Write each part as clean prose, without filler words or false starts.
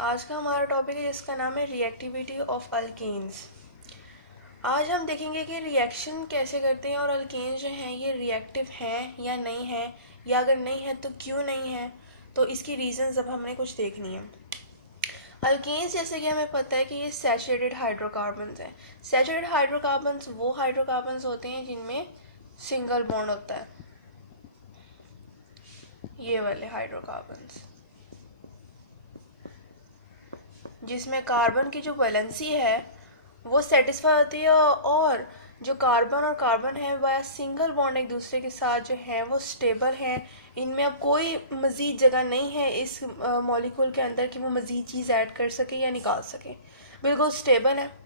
आज का हमारा टॉपिक है जिसका नाम है रिएक्टिविटी ऑफ अल्केन्स। आज हम देखेंगे कि रिएक्शन कैसे करते हैं और अल्केन्स जो हैं ये रिएक्टिव हैं या नहीं है, या अगर नहीं है तो क्यों नहीं है। तो इसकी रीजंस अब हमने कुछ देखनी है। अल्केन्स जैसे कि हमें पता है कि ये सैचुरेटेड हाइड्रोकार्बन्स हैं। सैचुरेटेड हाइड्रोकार्बन्स वो हाइड्रोकार्बन्स होते हैं जिनमें सिंगल बॉन्ड होता है, ये वाले हाइड्रोकार्बन्स जिसमें कार्बन की जो वैलेंसी है वो सेटिस्फाई होती है और जो कार्बन और कार्बन है वह सिंगल बॉन्ड एक दूसरे के साथ जो है वो स्टेबल हैं। इनमें अब कोई मज़ीद जगह नहीं है इस मॉलिक्यूल के अंदर कि वो मज़ीद चीज़ ऐड कर सके या निकाल सके, बिल्कुल स्टेबल है।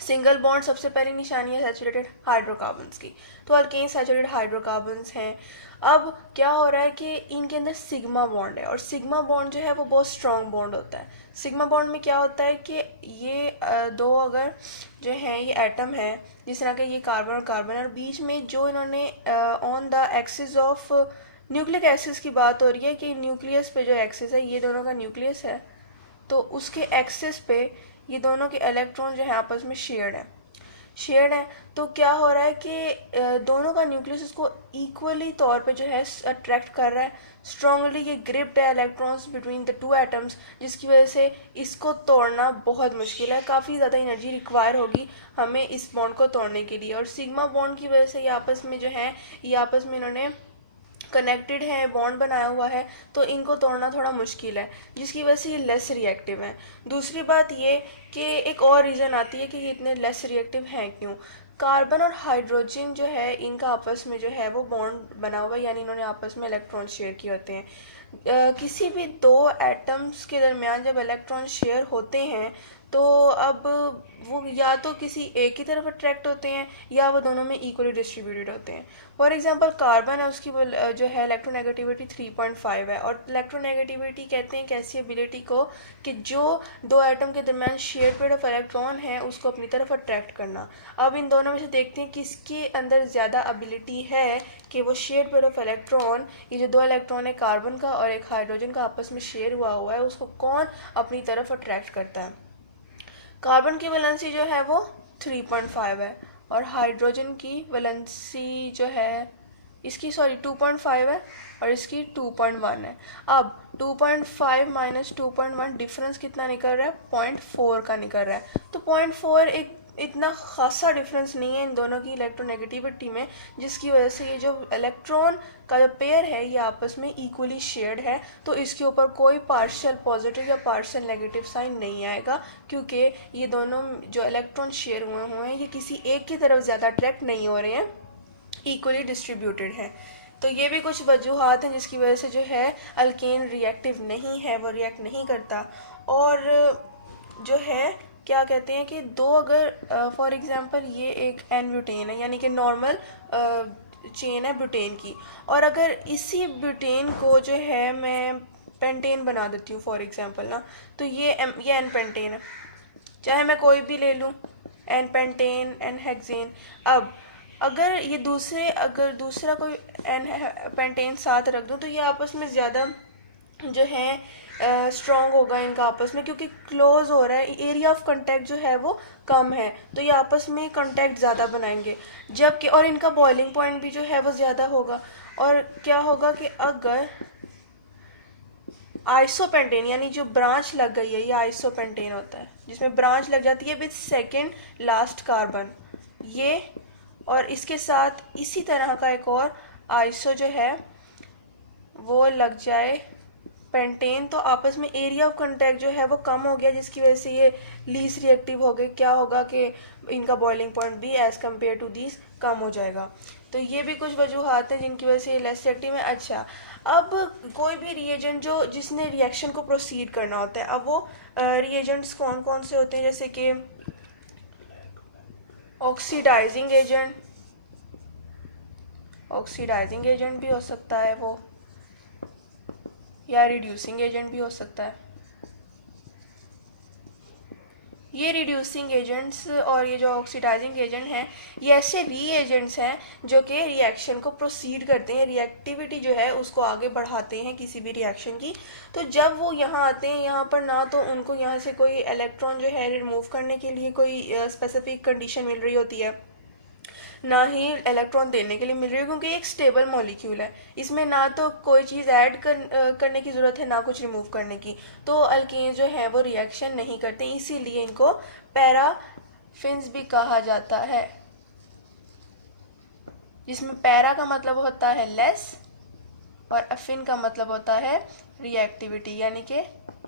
सिंगल बॉन्ड सबसे पहली निशानी है सैचुरेटेड हाइड्रोकार्बन्स की, तो अल्केन सैचुरेटेड हाइड्रोकार्बन्स हैं। अब क्या हो रहा है कि इनके अंदर सिग्मा बॉन्ड है और सिग्मा बॉन्ड जो है वो बहुत स्ट्रॉन्ग बॉन्ड होता है। सिग्मा बॉन्ड में क्या होता है कि ये दो अगर जो हैं ये एटम है, जिस तरह के ये कार्बन और कार्बन और बीच में जो इन्होंने on the axis of nucleic axis की बात हो रही है कि न्यूक्लियस पे जो एक्सिस है ये दोनों का न्यूक्लियस है, तो उसके एक्सिस पे ये दोनों के इलेक्ट्रॉन जो है आपस में शेयर्ड है। तो क्या हो रहा है कि दोनों का न्यूक्लियस इसको इक्वली तौर पे जो है अट्रैक्ट कर रहा है। स्ट्रांगली ये ग्रिप्ड है electrons between the two atoms, जिसकी वजह से इसको तोड़ना बहुत मुश्किल है। काफ़ी ज़्यादा एनर्जी रिक्वायर होगी हमें इस बॉन्ड को तोड़ने के लिए। और सिग्मा बॉन्ड की वजह से ये आपस में जो है ये आपस में इन्होंने कनेक्टेड है, बॉन्ड बनाया हुआ है, तो इनको तोड़ना थोड़ा मुश्किल है, जिसकी वजह से ये लेस रिएक्टिव हैं। दूसरी बात ये कि एक और रीज़न आती है कि ये इतने लेस रिएक्टिव हैं क्यों। कार्बन और हाइड्रोजन जो है इनका आपस में जो है वो बॉन्ड बना हुआ है, यानी इन्होंने आपस में इलेक्ट्रॉन शेयर किए होते हैं। किसी भी दो एटम्स के दरमियान जब इलेक्ट्रॉन शेयर होते हैं तो अब वो या तो किसी एक की तरफ अट्रैक्ट होते हैं या वो दोनों में इक्वली डिस्ट्रीब्यूटेड होते हैं। फॉर एग्जांपल कार्बन है, उसकी जो है इलेक्ट्रोनेगेटिविटी 3.5 है। और इलेक्ट्रोनेगेटिविटी कहते हैं कैसी एबिलिटी को कि जो दो एटम के दरमियान शेयर पेयर ऑफ इलेक्ट्रॉन है उसको अपनी तरफ अट्रैक्ट करना। अब इन दोनों में से देखते हैं किसके अंदर ज़्यादा एबिलिटी है कि वो शेयर पेयर ऑफ इलेक्ट्रॉन, ये जो दो इलेक्ट्रॉन है कार्बन का और एक हाइड्रोजन का आपस में शेयर हुआ है, उसको कौन अपनी तरफ अट्रैक्ट करता है। कार्बन की वैलेंसी जो है वो 3.5 है और हाइड्रोजन की वैलेंसी जो है इसकी 2.5 है और इसकी 2.1 है। अब 2.5 माइनस 2.1 डिफरेंस कितना निकल रहा है, 0.4 का निकल रहा है। तो 0.4 एक इतना खासा डिफरेंस नहीं है इन दोनों की इलेक्ट्रोनेगेटिविटी में, जिसकी वजह से ये जो इलेक्ट्रॉन का जो पेयर है ये आपस में इक्वली शेयर्ड है। तो इसके ऊपर कोई पार्शियल पॉजिटिव या पार्शियल नेगेटिव साइन नहीं आएगा, क्योंकि ये दोनों जो इलेक्ट्रॉन शेयर हुए हैं ये किसी एक की तरफ ज़्यादा अट्रैक्ट नहीं हो रहे हैं, इक्वली डिस्ट्रीब्यूटेड है। तो ये भी कुछ वजूहात हैं जिसकी वजह से जो है अल्केन रिएक्टिव नहीं है, वो रिएक्ट नहीं करता। और जो है क्या कहते हैं कि दो अगर फॉर एग्जांपल ये एक एन ब्यूटेन है, यानी कि नॉर्मल चेन है ब्यूटेन की, और अगर इसी ब्यूटेन को जो है मैं पेंटेन बना देती हूँ फॉर एग्जांपल ना, तो ये एन पेंटेन है, चाहे मैं कोई भी ले लूँ, एन पेंटेन, एन हेक्सेन। अब अगर दूसरा कोई एन पेंटेन साथ रख दूँ तो ये आपस में ज़्यादा जो है स्ट्रॉन्ग होगा इनका आपस में, क्योंकि क्लोज हो रहा है, एरिया ऑफ कांटेक्ट जो है वो कम है, तो ये आपस में कांटेक्ट ज़्यादा बनाएंगे। जबकि और इनका बॉइलिंग पॉइंट भी जो है वो ज़्यादा होगा। और क्या होगा कि अगर आइसोपेंटेन यानी जो ब्रांच लग गई है, ये आइसोपेंटेन होता है जिसमें ब्रांच लग जाती है विद सेकेंड लास्ट कार्बन, ये और इसके साथ इसी तरह का एक और आइसो जो है वो लग जाए पेंटेन, तो आपस में एरिया ऑफ कांटेक्ट जो है वो कम हो गया, जिसकी वजह से ये लीस रिएक्टिव हो गए। क्या होगा कि इनका बॉइलिंग पॉइंट भी एज कम्पेयर टू दिस कम हो जाएगा। तो ये भी कुछ वजूहात हैं जिनकी वजह से ये लेस रिएक्टिव है। अच्छा, अब कोई भी रिएजेंट जिसने रिएक्शन को प्रोसीड करना होता है, अब वो रिएजेंट्स कौन कौन से होते हैं, जैसे कि ऑक्सीडाइजिंग एजेंट भी हो सकता है वो, या रिड्यूसिंग एजेंट भी हो सकता है। ये रिड्यूसिंग एजेंट्स और ये जो ऑक्सीडाइजिंग एजेंट हैं, ये ऐसे रीएजेंट्स हैं जो कि रिएक्शन को प्रोसीड करते हैं, रिएक्टिविटी जो है उसको आगे बढ़ाते हैं किसी भी रिएक्शन की। तो जब वो यहाँ आते हैं, यहाँ पर ना तो उनको यहाँ से कोई इलेक्ट्रॉन जो है रिमूव करने के लिए कोई स्पेसिफिक कंडीशन मिल रही होती है, ना ही इलेक्ट्रॉन देने के लिए मिल रही है, क्योंकि एक स्टेबल मॉलिक्यूल है, इसमें ना तो कोई चीज़ ऐड करने की ज़रूरत है, ना कुछ रिमूव करने की। तो अल्केन जो है वो रिएक्शन नहीं करते, इसीलिए इनको पैराफिन्स भी कहा जाता है, जिसमें पैरा का मतलब होता है लेस और अफिन का मतलब होता है रिएक्टिविटी, यानी कि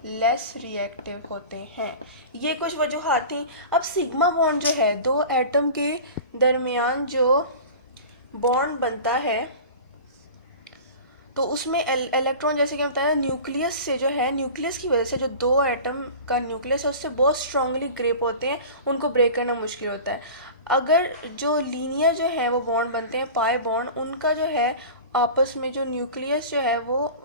लेस रिएक्टिव होते हैं। ये कुछ वजूहात थी। अब सिग्मा बॉन्ड जो है, दो एटम के दरमियान जो बॉन्ड बनता है, तो उसमें इलेक्ट्रॉन, जैसे कि हम बताया, न्यूक्लियस से जो है, न्यूक्लियस की वजह से जो दो एटम का न्यूक्लियस है उससे बहुत स्ट्रांगली ग्रेप होते हैं, उनको ब्रेक करना मुश्किल होता है। अगर जो लीनियर जो है वो बॉन्ड बनते हैं, पाई बॉन्ड, उनका जो है आपस में जो न्यूक्लियस जो है वो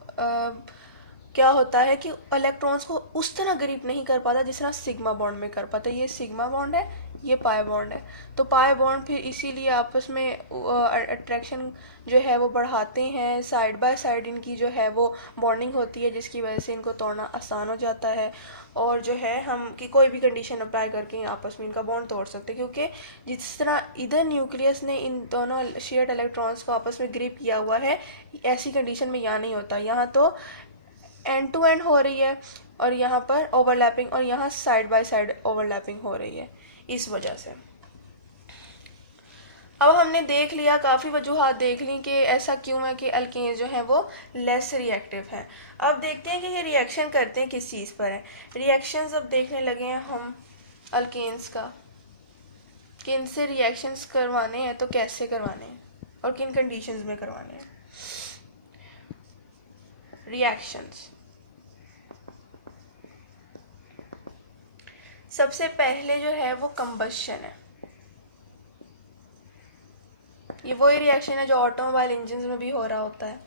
क्या होता है कि इलेक्ट्रॉन्स को उस तरह ग्रिप नहीं कर पाता जिस तरह सिग्मा बॉन्ड में कर पाता है। ये सिग्मा बॉन्ड है, ये पाई बॉन्ड है। तो पाई बॉन्ड फिर इसीलिए आपस में अट्रैक्शन जो है वो बढ़ाते हैं, साइड बाय साइड इनकी जो है वो बॉन्डिंग होती है, जिसकी वजह से इनको तोड़ना आसान हो जाता है। और जो है हम कि कोई भी कंडीशन अप्लाई करके आपस में इनका बॉन्ड तोड़ सकते हैं, क्योंकि जिस तरह इधर न्यूक्लियस ने इन दोनों शेयर्ड इलेक्ट्रॉन्स को आपस में ग्रिप किया हुआ है, ऐसी कंडीशन में यहाँ नहीं होता। यहाँ तो एंड टू एंड हो रही है और यहाँ पर ओवरलैपिंग, और यहाँ साइड बाय साइड ओवरलैपिंग हो रही है, इस वजह से। अब हमने देख लिया, काफ़ी वजूहात देख ली कि ऐसा क्यों है कि अल्केन्स जो हैं वो लेस रिएक्टिव हैं। अब देखते हैं कि ये रिएक्शन करते हैं किस चीज़ पर है। रिएक्शंस अब देखने लगे हैं हम अल्केन्स का, कि इनसे रिएक्शंस करवाने हैं तो कैसे करवाने हैं और किन कंडीशंस में करवाने हैं। रिएक्शंस, सबसे पहले जो है वो कंबशन है। ये वही रिएक्शन है जो ऑटोमोबाइल इंजन में भी हो रहा होता है।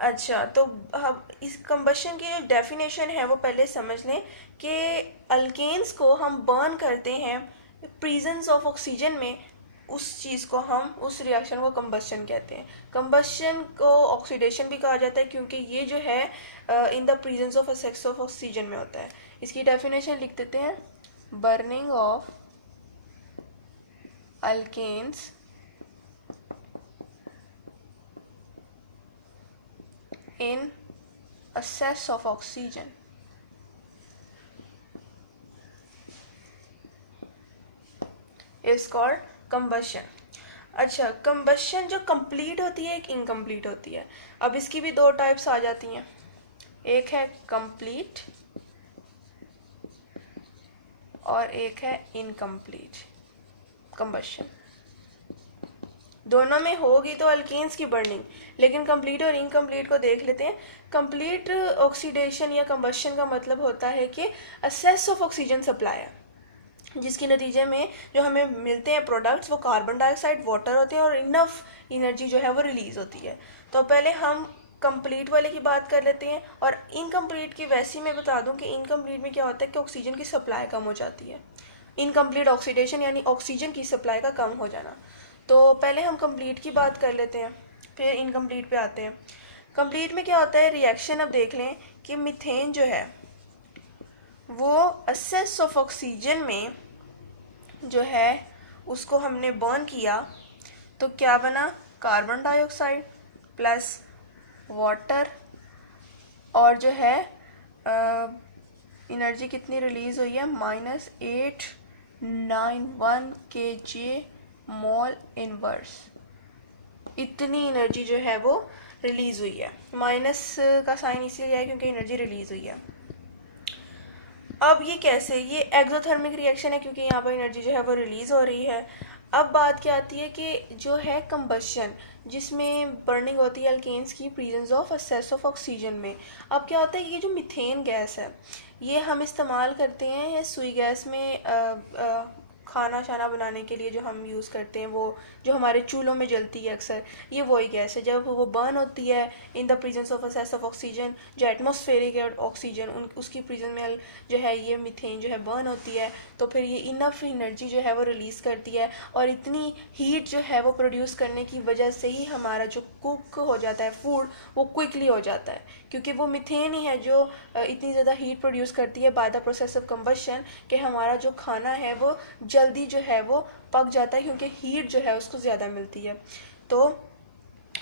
अच्छा, तो हम इस कंबशन की जो डेफिनेशन है वो पहले समझ लें कि अल्केन्स को हम बर्न करते हैं प्रेजेंस ऑफ ऑक्सीजन में, उस चीज़ को हम, उस रिएक्शन को कंबशन कहते हैं। कंबशन को ऑक्सीडेशन भी कहा जाता है, क्योंकि ये जो है in the presence of excess of oxygen में होता है। इसकी डेफिनेशन लिख देते हैं, burning of alkanes in excess of oxygen is called combustion। अच्छा, combustion जो complete होती है, एक incomplete होती है। अब इसकी भी दो टाइप्स आ जाती हैं, एक है complete और एक है incomplete combustion। दोनों में होगी तो अल्केन्स की बर्निंग, लेकिन कंप्लीट और इनकम्प्लीट को देख लेते हैं। कंप्लीट ऑक्सीडेशन या कंबशन का मतलब होता है कि एक्सेस ऑफ ऑक्सीजन सप्लाई है, जिसके नतीजे में जो हमें मिलते हैं प्रोडक्ट्स वो कार्बन डाइऑक्साइड, वाटर होते हैं और इनफ एनर्जी जो है वो रिलीज होती है। तो पहले हम कंप्लीट वाले की बात कर लेते हैं। और इनकम्प्लीट की वैसी मैं बता दूं कि इनकम्प्लीट में क्या होता है कि ऑक्सीजन की सप्लाई कम हो जाती है। इनकम्प्लीट ऑक्सीडेशन यानी ऑक्सीजन की सप्लाई का कम हो जाना। तो पहले हम कंप्लीट की बात कर लेते हैं, फिर इनकम्प्लीट पे आते हैं। कंप्लीट में क्या होता है रिएक्शन, अब देख लें कि मीथेन जो है वो एक्सेस ऑफ ऑक्सीजन में जो है उसको हमने बर्न किया, तो क्या बना, कार्बन डाइऑक्साइड प्लस वाटर, और जो है एनर्जी कितनी रिलीज़ हुई है, -891 kJ मोल इनवर्स, इतनी एनर्जी जो है वो रिलीज़ हुई है। माइनस का साइन इसलिए है क्योंकि एनर्जी रिलीज़ हुई है। अब ये कैसे, ये एक्सोथर्मिक रिएक्शन है क्योंकि यहाँ पर एनर्जी जो है वो रिलीज़ हो रही है। अब बात क्या आती है कि जो है कंबशन, जिसमें बर्निंग होती है अल्केन्स की presence of excess of oxygen में। अब क्या होता है, ये जो मीथेन गैस है ये हम इस्तेमाल करते हैं सुई गैस में खाना शाना बनाने के लिए जो हम यूज़ करते हैं, वो जो हमारे चूल्हों में जलती है अक्सर, ये वही गैस है। जब वो बर्न होती है in the presence of excess of oxygen, जो एटमॉस्फेरिक ऑक्सीजन उसकी प्रेजेंस में जो है ये मीथेन जो है बर्न होती है, तो फिर ये इनफ एनर्जी जो है वो रिलीज़ करती है, और इतनी हीट जो है वो प्रोड्यूस करने की वजह से ही हमारा जो कुक हो जाता है फूड, वो क्विकली हो जाता है, क्योंकि वो मीथेन ही है जो इतनी ज़्यादा हीट प्रोड्यूस करती है by the process of combustion, कि हमारा जो खाना है वो जल्दी जो है वो पक जाता है, क्योंकि हीट जो है उसको ज़्यादा मिलती है। तो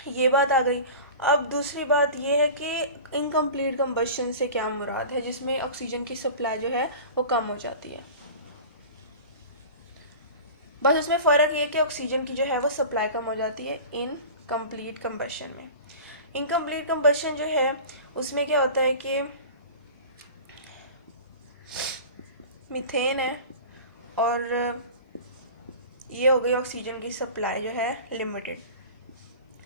ये बात आ गई। अब दूसरी बात ये है कि इनकम्प्लीट कंबशन से क्या मुराद है, जिसमें ऑक्सीजन की सप्लाई जो है वो कम हो जाती है। बस उसमें फ़र्क ये कि ऑक्सीजन की जो है वो सप्लाई कम हो जाती है इन कंप्लीट कंबशन में। इनकम्प्लीट कंबशन जो है उसमें क्या होता है कि मीथेन है, और ये हो गई ऑक्सीजन की सप्लाई जो है लिमिटेड।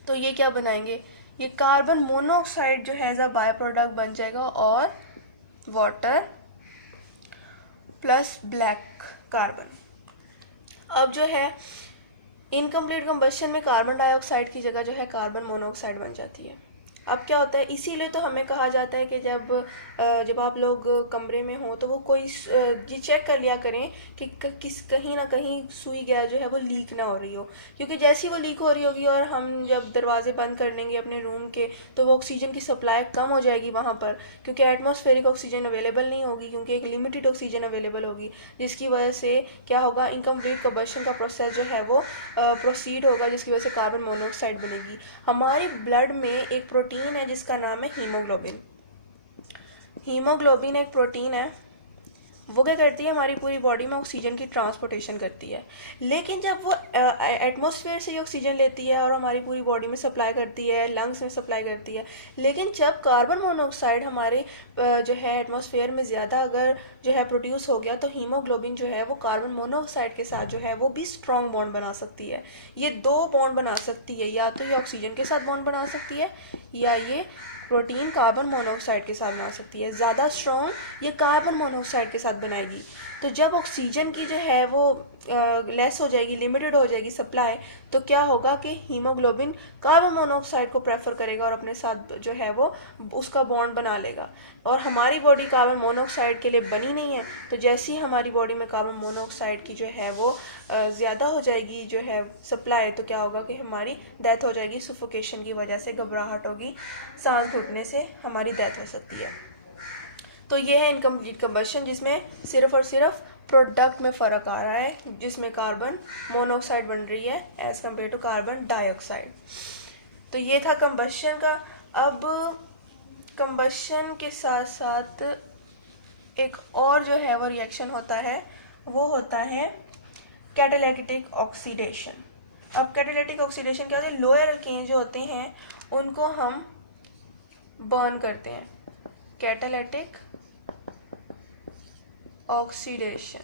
तो ये क्या बनाएंगे, ये कार्बन मोनोऑक्साइड जो है एज अ बाय प्रोडक्ट बन जाएगा, और वाटर प्लस ब्लैक कार्बन। अब जो है इनकम्प्लीट कंबशन में कार्बन डाइऑक्साइड की जगह जो है कार्बन मोनोऑक्साइड बन जाती है। अब क्या होता है, इसीलिए तो हमें कहा जाता है कि जब आप लोग कमरे में हो तो वो कोई ये चेक कर लिया करें कि कहीं ना कहीं सुई गैस जो है वो लीक ना हो रही हो, क्योंकि जैसी वो लीक हो रही होगी और हम जब दरवाजे बंद कर देंगे अपने रूम के, तो वो ऑक्सीजन की सप्लाई कम हो जाएगी वहाँ पर, क्योंकि एटमॉस्फेरिक ऑक्सीजन अवेलेबल नहीं होगी, क्योंकि एक लिमिटेड ऑक्सीजन अवेलेबल होगी, जिसकी वजह से क्या होगा, इनकम्प्लीट कंबशन का प्रोसेस जो है वो प्रोसीड होगा, जिसकी वजह से कार्बन मोनोऑक्साइड बनेगी। हमारी ब्लड में एक प्रोटीन है जिसका नाम है हीमोग्लोबिन। हीमोग्लोबिन एक प्रोटीन है, वो क्या करती है, हमारी पूरी बॉडी में ऑक्सीजन की ट्रांसपोर्टेशन करती है। लेकिन जब वो एटमॉस्फेयर से ऑक्सीजन लेती है और हमारी पूरी बॉडी में सप्लाई करती है, लंग्स में सप्लाई करती है, लेकिन जब कार्बन मोनोऑक्साइड हमारे जो है एटमॉस्फेयर में ज़्यादा अगर जो है प्रोड्यूस हो गया, तो हीमोग्लोबिन जो है वो कार्बन मोनोऑक्साइड के साथ जो है वो भी स्ट्रॉन्ग बॉन्ड बना सकती है। ये दो बॉन्ड बना सकती है, या तो ये ऑक्सीजन के साथ बॉन्ड बना सकती है, या ये प्रोटीन कार्बन मोनोऑक्साइड के साथ बना सकती है। ज़्यादा स्ट्रॉन्ग ये कार्बन मोनोऑक्साइड के साथ बनाएगी। तो जब ऑक्सीजन की जो है वो लेस हो जाएगी, लिमिटेड हो जाएगी सप्लाई, तो क्या होगा कि हीमोग्लोबिन कार्बन मोनोऑक्साइड को प्रेफर करेगा और अपने साथ जो है वो उसका बॉन्ड बना लेगा। और हमारी बॉडी कार्बन मोनोऑक्साइड के लिए बनी नहीं है, तो जैसे ही हमारी बॉडी में कार्बन मोनोऑक्साइड की जो है वो ज़्यादा हो जाएगी जो है सप्लाई, तो क्या होगा कि हमारी डेथ हो जाएगी, सफोकेशन की वजह से घबराहट होगी, सांस घुटने से हमारी डेथ हो सकती है। तो ये है इनकम्प्लीट कंबशन, जिसमें सिर्फ और सिर्फ प्रोडक्ट में फ़र्क आ रहा है, जिसमें कार्बन मोनोऑक्साइड बन रही है as compare to carbon dioxide. तो ये था कंबशन का। अब कंबशन के साथ साथ एक और जो है वो रिएक्शन होता है, वो होता है कैटालिटिक ऑक्सीडेशन। अब कैटालिटिक ऑक्सीडेशन क्या होता है, लोअर अल्केन जो होते हैं उनको हम बर्न करते हैं। कैटालिटिक ऑक्सीडेशन,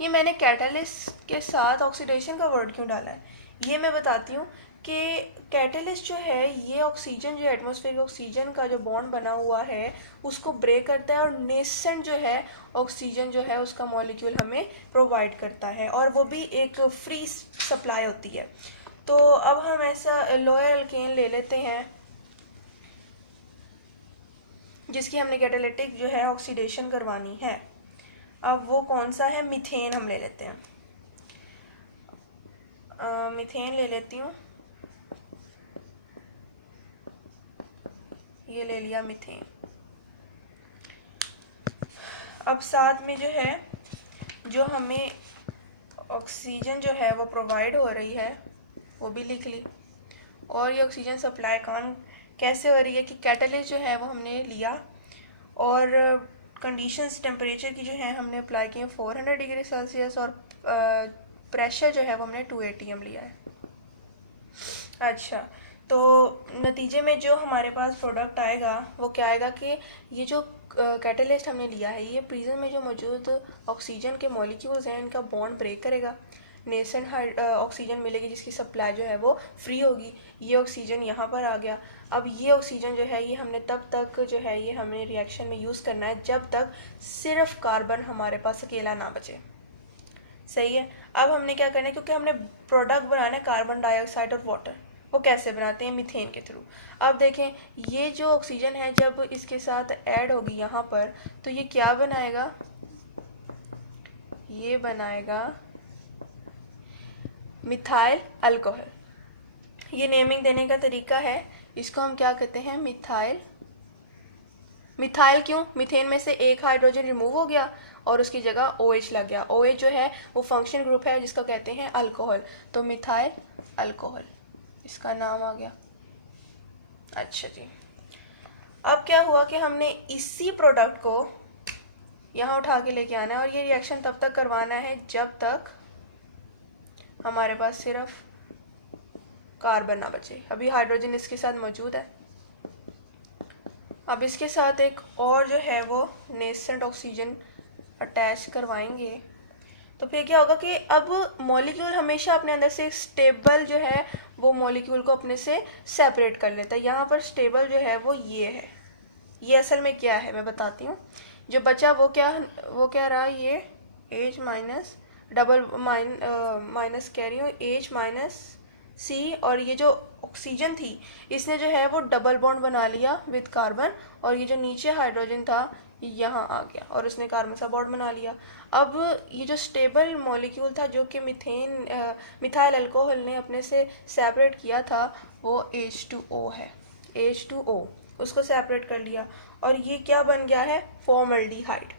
ये मैंने कैटलिस्ट के साथ ऑक्सीडेशन का वर्ड क्यों डाला है, ये मैं बताती हूँ कि कैटलिस्ट जो है ये ऑक्सीजन जो एटमॉस्फेरिक ऑक्सीजन का जो बॉन्ड बना हुआ है उसको ब्रेक करता है, और नेसेंट जो है ऑक्सीजन जो है उसका मॉलिक्यूल हमें प्रोवाइड करता है, और वो भी एक फ्री सप्लाई होती है। तो अब हम ऐसा लोअर अल्केन ले लेते हैं जिसकी हमने कैटालिटिक जो है ऑक्सीडेशन करवानी है। अब वो कौन सा है, मीथेन हम ले लेते हैं। मीथेन ले लेती हूँ, ये ले लिया मीथेन। अब साथ में जो है जो हमें ऑक्सीजन जो है वो प्रोवाइड हो रही है वो भी लिख ली, और ये ऑक्सीजन सप्लाई कैसे हो रही है कि कैटलिस्ट जो है वो हमने लिया, और कंडीशंस टेम्परेचर की जो है हमने अप्लाई की 400 डिग्री सेल्सियस, और प्रेशर जो है वो हमने 2 atm लिया है। अच्छा, तो नतीजे में जो हमारे पास प्रोडक्ट आएगा वो क्या आएगा कि ये जो कैटलिस्ट हमने लिया है ये प्रिजन में जो मौजूद ऑक्सीजन के मॉलिक्यूल्स हैं इनका बॉन्ड ब्रेक करेगा, नेसेंट ऑक्सीजन मिलेगी जिसकी सप्लाई जो है वो फ्री होगी। ये ऑक्सीजन यहाँ पर आ गया। अब ये ऑक्सीजन जो है ये हमने तब तक जो है ये हमें रिएक्शन में यूज़ करना है जब तक सिर्फ कार्बन हमारे पास अकेला ना बचे। सही है। अब हमने क्या करना है, क्योंकि हमने प्रोडक्ट बनाना है कार्बन डाइऑक्साइड और वाटर, वो कैसे बनाते हैं, मीथेन के थ्रू। अब देखें ये जो ऑक्सीजन है जब इसके साथ ऐड होगी यहाँ पर, तो ये क्या बनाएगा, ये बनाएगा मिथाइल अल्कोहल। ये नेमिंग देने का तरीका है, इसको हम क्या कहते हैं, मिथाइल। मिथाइल क्यों, मीथेन में से एक हाइड्रोजन रिमूव हो गया और उसकी जगह OH लग गया। OH जो है वो फंक्शन ग्रुप है जिसको कहते हैं अल्कोहल, तो मिथाइल अल्कोहल इसका नाम आ गया। अच्छा जी, अब क्या हुआ कि हमने इसी प्रोडक्ट को यहाँ उठा के लेके आना है और ये रिएक्शन तब तक करवाना है जब तक हमारे पास सिर्फ कार्बन ना बचे। अभी हाइड्रोजन इसके साथ मौजूद है, अब इसके साथ एक और जो है वो नेसेंट ऑक्सीजन अटैच करवाएंगे, तो फिर क्या होगा कि अब मॉलिक्यूल हमेशा अपने अंदर से स्टेबल जो है वो मॉलिक्यूल को अपने से सेपरेट कर लेता है। यहाँ पर स्टेबल जो है वो ये है, ये असल में क्या है मैं बताती हूँ। जो बचा वो क्या रहा, ये H माइनस डबल माइनस कह रही हूँ H माइनस C, और ये जो ऑक्सीजन थी इसने जो है वो डबल बॉन्ड बना लिया विद कार्बन, और ये जो नीचे हाइड्रोजन था यहाँ आ गया और उसने कार्बन सा बॉन्ड बना लिया। अब ये जो स्टेबल मॉलिक्यूल था जो कि मिथाइल अल्कोहल ने अपने से सेपरेट किया था वो H2O है, H2O उसको सेपरेट कर लिया और ये क्या बन गया है, फॉर्मल्डिहाइड।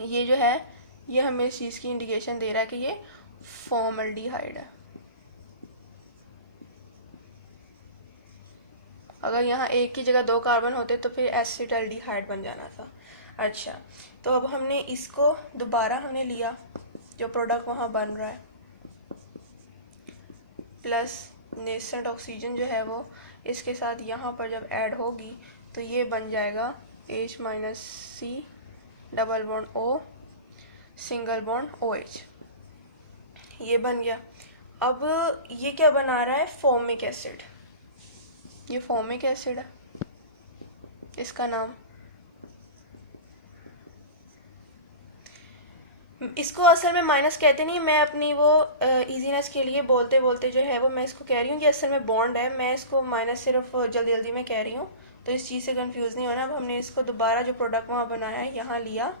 ये जो है ये हमें इस चीज़ की इंडिकेशन दे रहा है कि ये फॉर्मल्डिहाइड है। अगर यहाँ एक की जगह 2 कार्बन होते तो फिर एसिटाल्डिहाइड बन जाना था। अच्छा, तो अब हमने इसको दोबारा हमने लिया, जो प्रोडक्ट वहाँ बन रहा है, प्लस नेसेंट ऑक्सीजन जो है वो इसके साथ यहाँ पर जब ऐड होगी तो ये बन जाएगा H minus C double bond O single bond OH, ये बन गया। अब ये क्या बना रहा है, फॉर्मिक एसिड। ये फॉर्मिक एसिड है इसका नाम। इसको असल में माइनस कहते नहीं, मैं अपनी वो इजीनेस के लिए बोलते बोलते जो है वो मैं इसको कह रही हूँ कि असल में बॉन्ड है, मैं इसको माइनस सिर्फ जल्दी जल्दी में कह रही हूँ, तो इस चीज़ से कंफ्यूज नहीं होना। अब हमने इसको दोबारा जो प्रोडक्ट वहाँ बनाया है यहाँ लिया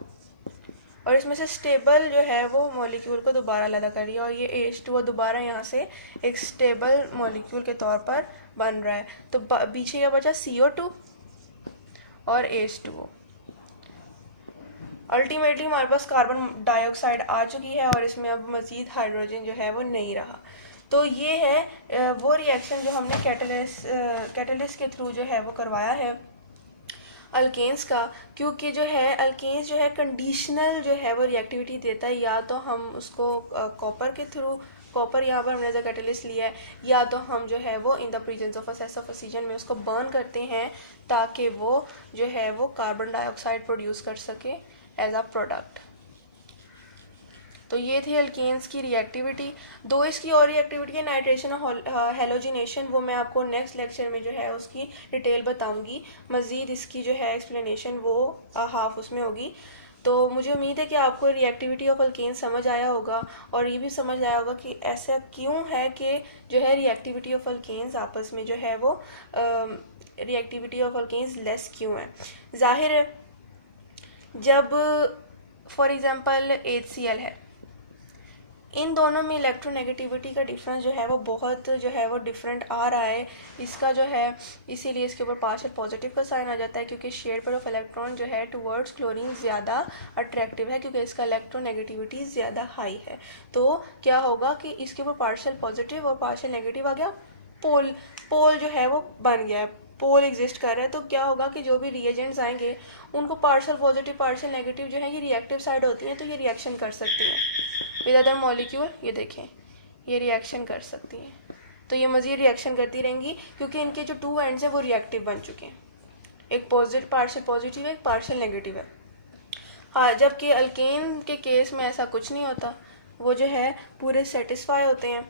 और इसमें से स्टेबल जो है वो मॉलिक्यूल को दोबारा अलग कर लिया और ये H2O दोबारा यहाँ से एक स्टेबल मॉलिक्यूल के तौर पर बन रहा है। तो पीछे क्या बचा, CO2 और H2O। अल्टीमेटली हमारे पास कार्बन डाइऑक्साइड आ चुकी है और इसमें अब मज़ीद हाइड्रोजन जो है वो नहीं रहा। तो ये है वो रिएक्शन जो हमने कैटलिस्ट के थ्रू जो है वो करवाया है अल्केन्स का, क्योंकि जो है अल्केन्स जो है कंडीशनल जो है वो रिएक्टिविटी देता है, या तो हम उसको कॉपर के थ्रू, कॉपर यहाँ पर हमने एज अ कैटलिस्ट लिया है, या तो हम जो है वो इन the presence of assess of oxygen में उसको बर्न करते हैं ताकि वो जो है वो कार्बन डाइऑक्साइड प्रोड्यूस कर सके एज अ प्रोडक्ट। तो ये थी अल्केन्स की रिएक्टिविटी। दो इसकी और रिएक्टिविटी है, नाइट्रेशन और हेलोजिनेशन, वो मैं आपको नेक्स्ट लेक्चर में जो है उसकी डिटेल बताऊंगी। मज़ीद इसकी जो है एक्सप्लेनेशन वो हाफ उसमें होगी। तो मुझे उम्मीद है कि आपको रिएक्टिविटी ऑफ अल्केन्स समझ आया होगा और ये भी समझ आया होगा कि ऐसा क्यों है कि जो है रिएक्टिविटी ऑफ अल्केन्स आपस में जो है वो रिएक्टिविटी ऑफ अल्केन्स लेस क्यों है। जाहिर है जब फॉर एग्ज़ाम्पल HCl है, इन दोनों में इलेक्ट्रोनेगेटिविटी का डिफरेंस जो है वो बहुत जो है वो डिफरेंट आ रहा है। इसका जो है इसीलिए इसके ऊपर पार्शियल पॉजिटिव का साइन आ जाता है, क्योंकि शेयर पर ऑफ इलेक्ट्रॉन जो है टुवर्ड्स क्लोरीन ज़्यादा अट्रैक्टिव है क्योंकि इसका इलेक्ट्रोनेगेटिविटी ज़्यादा हाई है। तो क्या होगा कि इसके ऊपर पार्शियल पॉजिटिव और पार्शियल नेगेटिव आ गया, पोल जो है वो बन गया है, पोल एग्जिस्ट कर रहा है। तो क्या होगा कि जो भी रिएजेंट्स आएंगे उनको पार्शियल पॉजिटिव पार्शियल नेगेटिव जो है ये रिएक्टिव साइड होती हैं, तो ये रिएक्शन कर सकती हैं विद अदर मॉलिक्यूल। ये देखें ये रिएक्शन कर सकती हैं, तो ये मज़ीद रिएक्शन करती रहेंगी क्योंकि इनके जो 2 एंड्स हैं वो रिएक्टिव बन चुके हैं, एक पॉजिटिव पार्शियल पॉजिटिव है, एक पार्शियल नेगेटिव है। हाँ, जबकि अल्केन के केस में ऐसा कुछ नहीं होता, वो जो है पूरे सेटिस्फाई होते हैं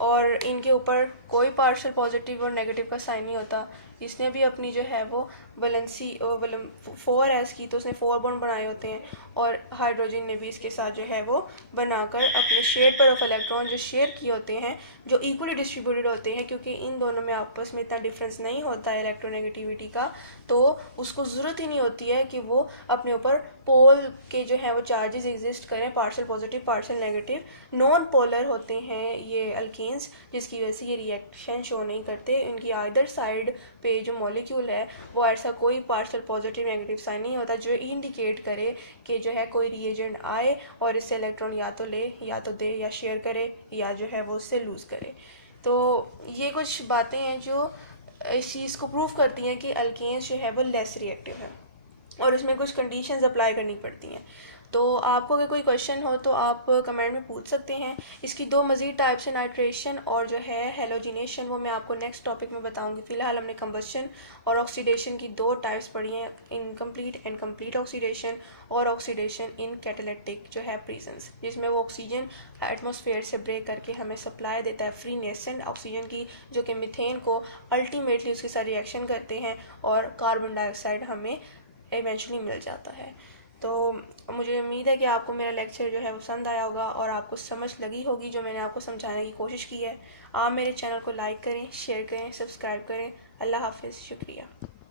और इनके ऊपर कोई पार्शियल पॉजिटिव और नेगेटिव का साइन नहीं होता। इसने भी अपनी जो है वो वैलेंसी 4s की, तो उसने 4 बॉन्ड बनाए होते हैं, और हाइड्रोजन ने भी इसके साथ जो है वो बनाकर अपने शेयर पर ऑफ इलेक्ट्रॉन जो शेयर किए होते हैं, जो इक्वली डिस्ट्रीब्यूटेड होते हैं, क्योंकि इन दोनों में आपस में इतना डिफरेंस नहीं होता है इलेक्ट्रोनेगेटिविटी का, तो उसको ज़रूरत ही नहीं होती है कि वो अपने ऊपर पोल के जो है वो चार्जेस एग्जिस्ट करें, partial positive partial negative. Non polar होते हैं ये अल्केन्स, जिसकी वजह से ये रिएक्शन शो नहीं करते। इनकी आइदर साइड पे जो मॉलिक्यूल है वो ऐसा कोई पार्शियल पॉजिटिव नेगेटिव साइन नहीं होता जो इंडिकेट करे कि जो है कोई रिएजेंट आए और इससे इलेक्ट्रॉन या तो ले या तो दे या शेयर करे या जो है वो उससे लूज़ करे। तो ये कुछ बातें हैं जो इस चीज़ को प्रूव करती हैं कि अल्केन्स जो है वो लेस रिएक्टिव है, और उसमें कुछ कंडीशंस अप्लाई करनी पड़ती हैं। तो आपको अगर कोई क्वेश्चन हो तो आप कमेंट में पूछ सकते हैं। इसकी दो मज़ीद टाइप्स है, नाइट्रेशन और जो है हेलोजिनेशन, वो मैं आपको नेक्स्ट टॉपिक में बताऊंगी। फ़िलहाल हमने कंबस्शन और ऑक्सीडेशन की दो टाइप्स पढ़ी हैं, इनकम्प्लीट एंड कम्प्लीट ऑक्सीडेशन और ऑक्सीडेशन इन कैटालिटिक जो है प्रेजेंस, जिसमें वो ऑक्सीजन एटमॉस्फेयर से ब्रेक करके हमें सप्लाई देता है फ्री नेसेंट ऑक्सीजन की, जो कि मीथेन को अल्टीमेटली उसके साथ रिएक्शन करते हैं और कार्बन डाइऑक्साइड हमें इवेंचुअली मिल जाता है। तो मुझे उम्मीद है कि आपको मेरा लेक्चर जो है वो पसंद आया होगा और आपको समझ लगी होगी जो मैंने आपको समझाने की कोशिश की है। आप मेरे चैनल को लाइक करें, शेयर करें, सब्सक्राइब करें। अल्लाह हाफिज़, शुक्रिया।